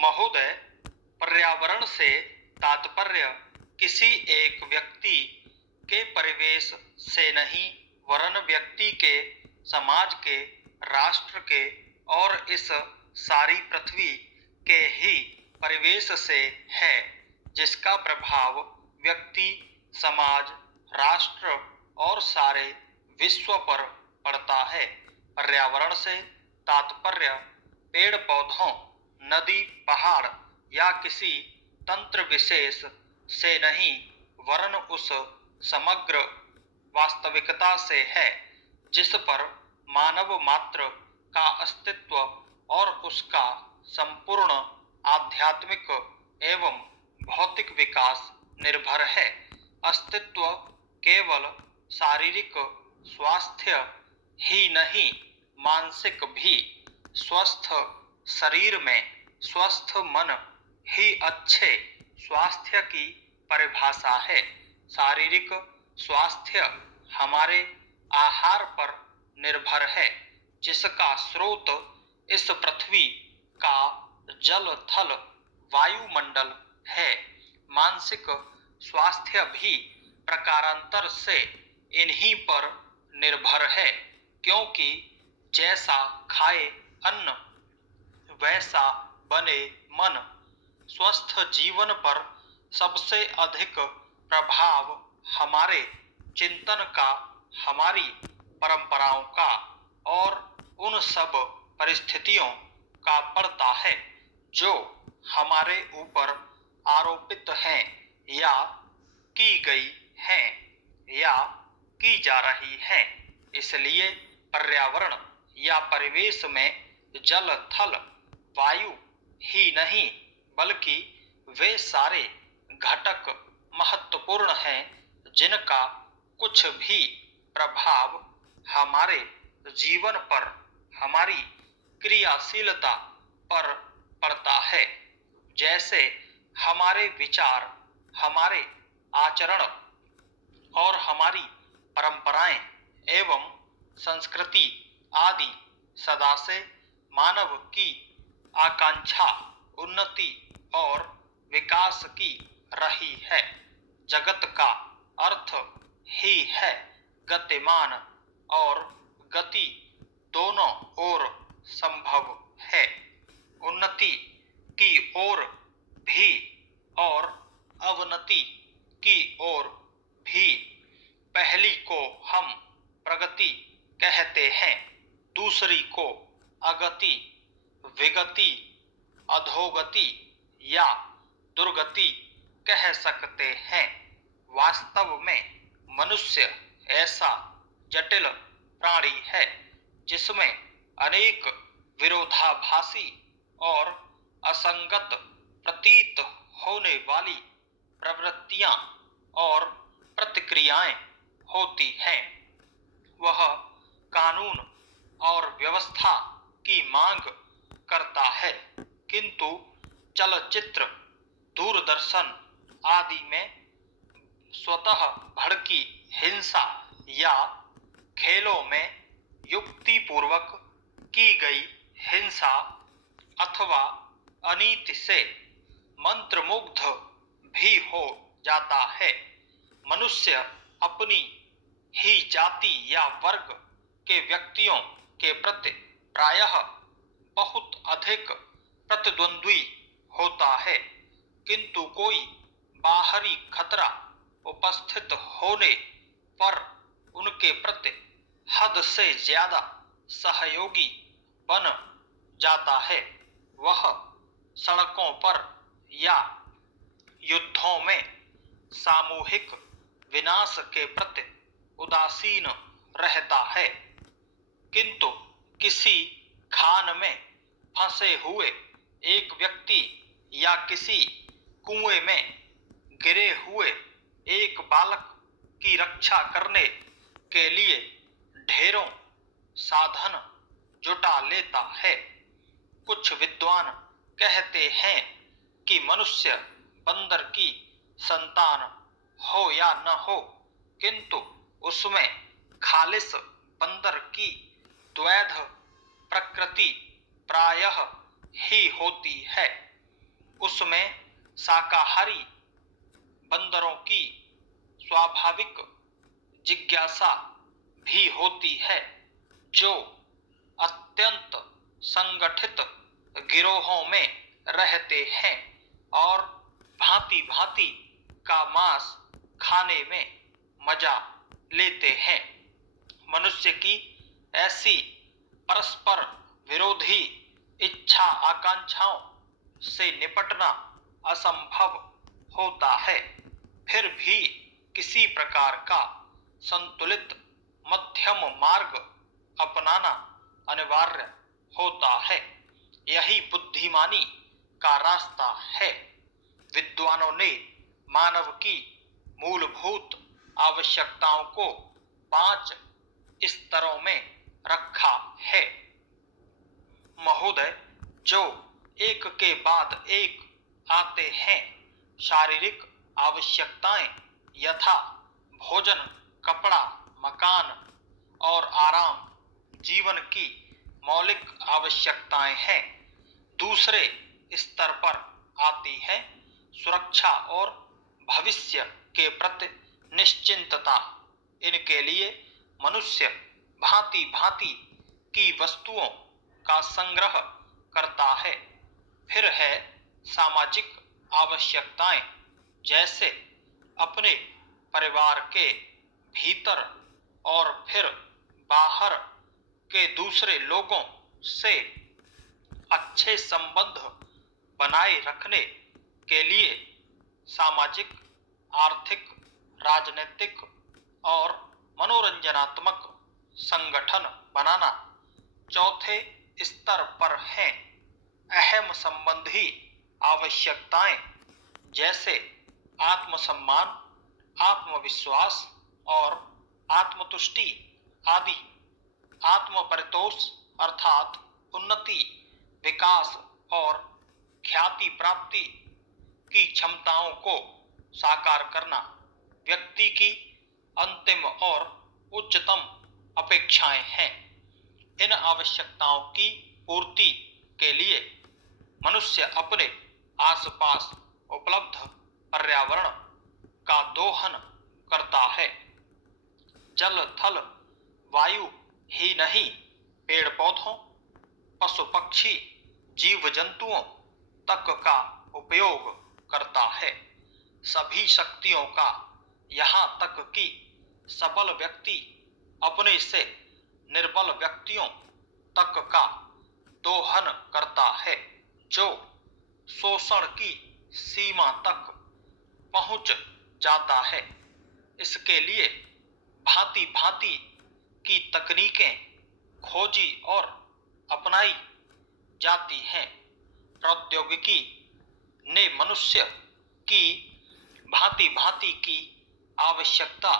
महोदय, पर्यावरण से तात्पर्य किसी एक व्यक्ति के परिवेश से नहीं वरन व्यक्ति के, समाज के, राष्ट्र के और इस सारी पृथ्वी के ही परिवेश से है, जिसका प्रभाव व्यक्ति, समाज, राष्ट्र और सारे विश्व पर पड़ता है। पर्यावरण से तात्पर्य पेड़ पौधों, नदी, पहाड़ या किसी तंत्र विशेष से नहीं वरन उस समग्र वास्तविकता से है जिस पर मानव मात्र का अस्तित्व और उसका संपूर्ण आध्यात्मिक एवं भौतिक विकास निर्भर है। अस्तित्व केवल शारीरिक स्वास्थ्य ही नहीं, मानसिक भी। स्वस्थ शरीर में स्वस्थ मन ही अच्छे स्वास्थ्य की परिभाषा है। शारीरिक स्वास्थ्य हमारे आहार पर निर्भर है, जिसका स्रोत इस पृथ्वी का जल, थल, वायुमंडल है। मानसिक स्वास्थ्य भी प्रकारांतर से इन्हीं पर निर्भर है, क्योंकि जैसा खाए अन्न वैसा बने मन। स्वस्थ जीवन पर सबसे अधिक प्रभाव हमारे चिंतन का, हमारी परंपराओं का और उन सब परिस्थितियों का पड़ता है जो हमारे ऊपर आरोपित हैं या की गई हैं या की जा रही हैं। इसलिए पर्यावरण या परिवेश में जल, थल, वायु ही नहीं बल्कि वे सारे घटक महत्वपूर्ण हैं जिनका कुछ भी प्रभाव हमारे जीवन पर, हमारी क्रियाशीलता पर पड़ता है। जैसे हमारे विचार, हमारे आचरण और हमारी परंपराएं एवं संस्कृति आदि सदा से मानव की आकांक्षा, उन्नति और विकास की रही है। जगत का अर्थ ही है गतिमान, और गति दोनों ओर संभव है, उन्नति की ओर भी और अवनति की ओर भी। पहली को हम प्रगति कहते हैं, दूसरी को अगति, विगति, अधोगति या दुर्गति कह सकते हैं। वास्तव में मनुष्य ऐसा जटिल प्राणी है जिसमें अनेक विरोधाभासी और असंगत प्रतीत होने वाली प्रवृत्तियां और प्रतिक्रियाएं होती हैं। वह कानून और व्यवस्था की मांग करता है, किंतु चलचित्र, दूरदर्शन आदि में स्वतः भड़की हिंसा या खेलों में युक्तिपूर्वक की गई हिंसा अथवा अनीति से मंत्रमुग्ध भी हो जाता है। मनुष्य अपनी ही जाति या वर्ग के व्यक्तियों के प्रति प्रायः बहुत अधिक प्रतिद्वंद्वी होता है, किंतु कोई बाहरी खतरा उपस्थित होने पर उनके प्रति हद से ज्यादा सहयोगी बन जाता है। वह सड़कों पर या युद्धों में सामूहिक विनाश के प्रति उदासीन रहता है, किंतु किसी खान में फंसे हुए एक व्यक्ति या किसी कुएं में गिरे हुए एक बालक की रक्षा करने के लिए ढेरों साधन जुटा लेता है। कुछ विद्वान कहते हैं कि मनुष्य बंदर की संतान हो या न हो, किंतु उसमें खालिस बंदर की द्वैध प्रकृति प्रायः ही होती है। उसमें शाकाहारी बंदरों की स्वाभाविक जिज्ञासा भी होती है, जो अत्यंत संगठित गिरोहों में रहते हैं और भांति भांति का मांस खाने में मजा लेते हैं। मनुष्य की ऐसी परस्पर विरोधी इच्छा आकांक्षाओं से निपटना असंभव होता है, फिर भी किसी प्रकार का संतुलित मध्यम मार्ग अपनाना अनिवार्य होता है। यही बुद्धिमानी का रास्ता है। विद्वानों ने मानव की मूलभूत आवश्यकताओं को 5 स्तरों में रखा है। महोदय, जो एक के बाद एक आते हैं। शारीरिक आवश्यकताएं यथा भोजन, कपड़ा, मकान और आराम जीवन की मौलिक आवश्यकताएं हैं। दूसरे स्तर पर आती है सुरक्षा और भविष्य के प्रति निश्चिंतता। इनके लिए मनुष्य भांति भांति की वस्तुओं का संग्रह करता है। फिर है सामाजिक आवश्यकताएं, जैसे अपने परिवार के भीतर और फिर बाहर के दूसरे लोगों से अच्छे संबंध बनाए रखने के लिए सामाजिक, आर्थिक, राजनीतिक और मनोरंजनात्मक संगठन बनाना। चौथे स्तर पर हैं अहम संबंधी आवश्यकताएं, जैसे आत्मसम्मान, आत्मविश्वास और आत्मतुष्टि आदि। आत्मपरितोष अर्थात उन्नति, विकास और ख्याति प्राप्ति की क्षमताओं को साकार करना व्यक्ति की अंतिम और उच्चतम अपेक्षाएं हैं। इन आवश्यकताओं की पूर्ति के लिए मनुष्य अपने आसपास उपलब्ध पर्यावरण का दोहन करता है। जल, थल, वायु ही नहीं, पेड़ पौधों, पशु पक्षी, जीव जंतुओं तक का उपयोग करता है। सभी शक्तियों का, यहाँ तक कि सबल व्यक्ति अपने से निर्बल व्यक्तियों तक का दोहन करता है, जो शोषण की सीमा तक पहुंच जाता है। इसके लिए भांति भांति की तकनीकें खोजी और अपनाई जाती हैं। प्रौद्योगिकी ने मनुष्य की भांति भांति की आवश्यकता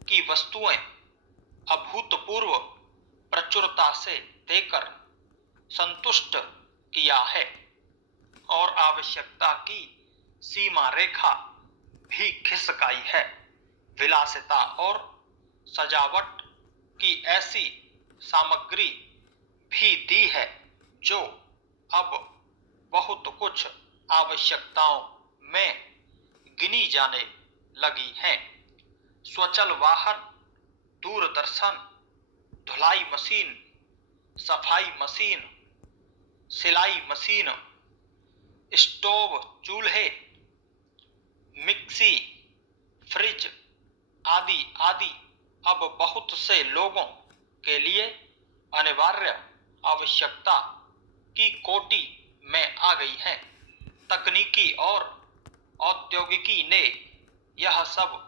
की वस्तुएं अभूतपूर्व प्रचुरता से देकर संतुष्ट किया है और आवश्यकता की सीमा रेखा भी खिसकाई है। विलासिता और सजावट की ऐसी सामग्री भी दी है, जो अब बहुत कुछ आवश्यकताओं में गिनी जाने लगी हैं। स्वचल वाहन, दूरदर्शन, धुलाई मशीन, सफाई मशीन, सिलाई मशीन, स्टोव, चूल्हे, मिक्सी, फ्रिज आदि आदि अब बहुत से लोगों के लिए अनिवार्य आवश्यकता की कोटि में आ गई है। तकनीकी और औद्योगिकी ने यह सब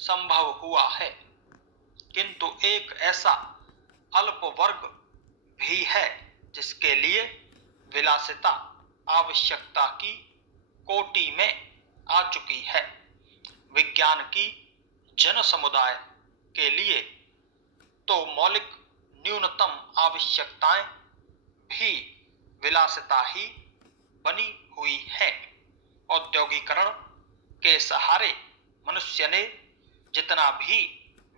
संभव हुआ है, किंतु एक ऐसा अल्प वर्ग भी है जिसके लिए विलासिता आवश्यकता की कोटि में आ चुकी है। विज्ञान की जन समुदाय के लिए तो मौलिक न्यूनतम आवश्यकताएं भी विलासिता ही बनी हुई है। औद्योगिकरण के सहारे मनुष्य ने जितना भी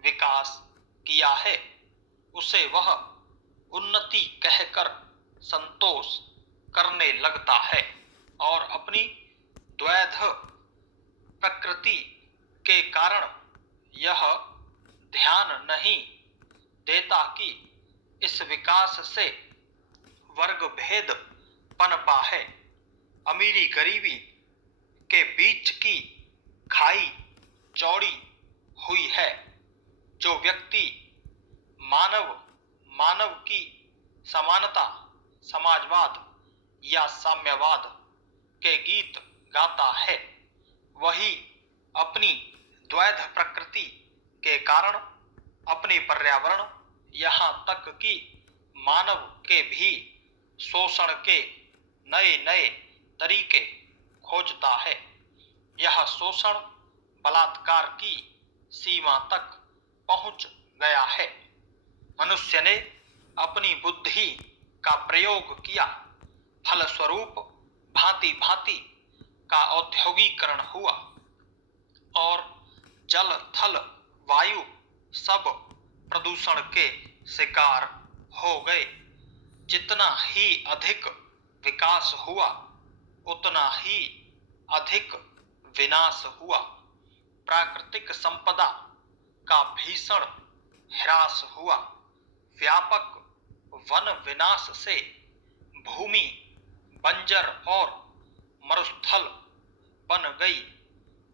विकास किया है, उसे वह उन्नति कहकर संतोष करने लगता है। और अपनी द्वैध प्रकृति के कारण यह ध्यान नहीं देता कि इस विकास से वर्ग भेद पनपा है। अमीरी गरीबी के बीच की खाई चौड़ी हुई है। जो व्यक्ति मानव मानव की समानता, समाजवाद या साम्यवाद के गीत गाता है, वही अपनी द्वैध प्रकृति के कारण अपने पर्यावरण, यहाँ तक कि मानव के भी शोषण के नए नए तरीके खोजता है। यह शोषण बलात्कार की सीमा तक पहुंच गया है। मनुष्य ने अपनी बुद्धि का प्रयोग किया, फलस्वरूप भांति भांति का औद्योगिकरण हुआ और जल थल वायु सब प्रदूषण के शिकार हो गए। जितना ही अधिक विकास हुआ, उतना ही अधिक विनाश हुआ। प्राकृतिक संपदा का भीषण ह्रास हुआ। व्यापक वन विनाश से भूमि बंजर और मरुस्थल बन गई।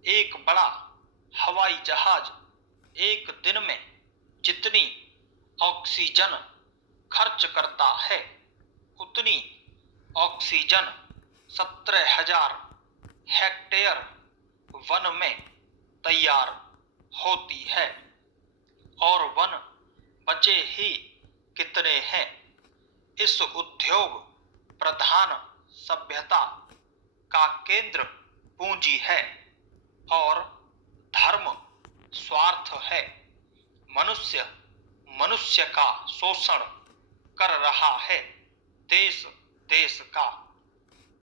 एक बड़ा हवाई जहाज एक दिन में जितनी ऑक्सीजन खर्च करता है, उतनी ऑक्सीजन 17,000 हेक्टेयर वन में तैयार होती है। और वन बचे ही कितने हैं। इस उद्योग प्रधान सभ्यता का केंद्र पूंजी है और धर्म स्वार्थ है। मनुष्य मनुष्य का शोषण कर रहा है। देश देश का